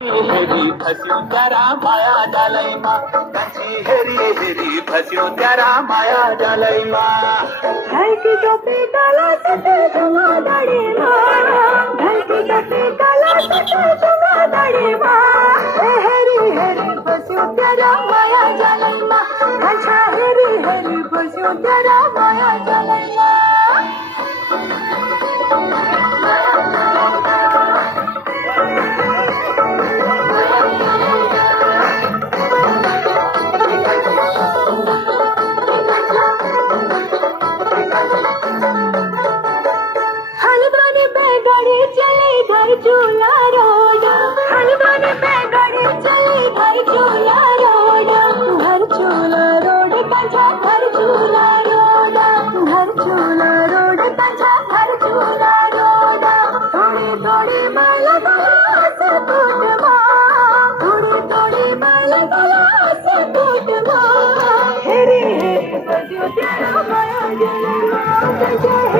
हेरी फस्यो त्यारा माया डालैमा कान्छी हेरी हेरी फस्यो त्यारा माया डालैमा ढलकी टोपी काला सफेद धुआं दाढ़ीमा ढलकी टोपी काला सफेद धुआं दाढ़ीमा हेरी हेरी फस्यो त्यारा माया डालैमा अच्छा हेरी हेरी फस्यो त्यारा माया डालैमा हलवानी पे गाड़ी चली घर झूला रोड हलवानी पे गाड़ी चली घर झूला रोड घर झूला रोड पंछा घर झूला रोड घर झूला रोड पंछा घर झूला रोड थोड़ी थोड़ी माला गलास टूट थोड़ी थोड़ी माला गलास टूट हेरी हेरी बजियो तेरा माया जले